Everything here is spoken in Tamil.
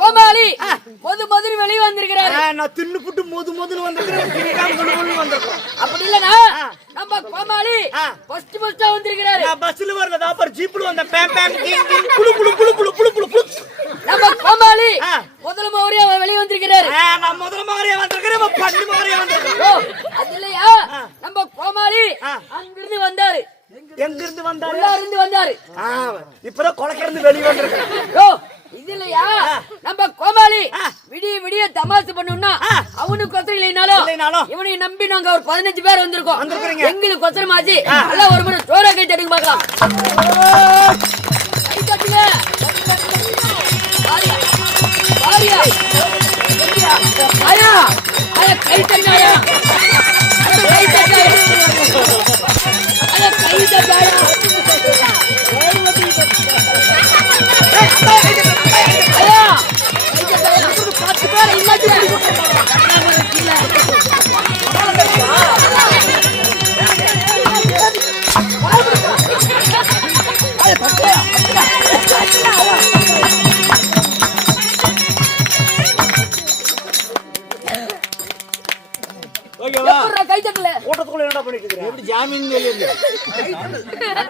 கோமாளி முதல் வெளியே வந்திருக்கிறாரு. நான் தின்னு புட்டு முதல் வந்திருக்கிறேன். அப்படி இல்லனா நம்ம கோமாளி ஃபர்ஸ்ட் வந்திருக்கிறாரு. நான் பஸ்ல வரல, அப்புறம் ஜீப்ல வந்த பேம் பேம் குளு குளு குளு குளு குளு குளு குளு. நம்ம கோமாளி முதல் மாதிரியா வெளியே வந்திருக்கிறாரு. நான் முதல் மாதிரியா வந்திருக்கிறேன், பண்ணு மாதிரியா வந்திருக்கிறேன். ஓ அது இல்லையா? நம்ம கோமாளி அங்கிருந்து வந்தாரு. எங்க இருந்து வந்தாரு? உள்ள இருந்து வந்தாரு. இப்பதான் கொலைக்கிருந்து வெளியே வந்திருக்கேன். ஓ இது இல்லையா? நம்ம கோமாளி விடிய விடிய தமாசு பண்ணோம்னா அவனுக்கு கொசரம் இல்லைனாலும் இவனை நம்பி நாங்க ஒரு 15 பேர் வந்திருக்கோம். எங்களுக்கு கொசரம் ஆச்சு. எல்லாம் ஒரு முறை சோற கை தடுக்க பார்க்கலாம். கை தட்டுங்க. ஆயா ஆயா ஆயா ஆயா கை தட்டாயா கை தட்டாயா ஆயா கை தட்டாயா கை தட்டல கூட்டத்துக்குள்ள என்ன பண்ணிட்டு இருக்கீங்க? எப்படி ஜாமீன் வெளியே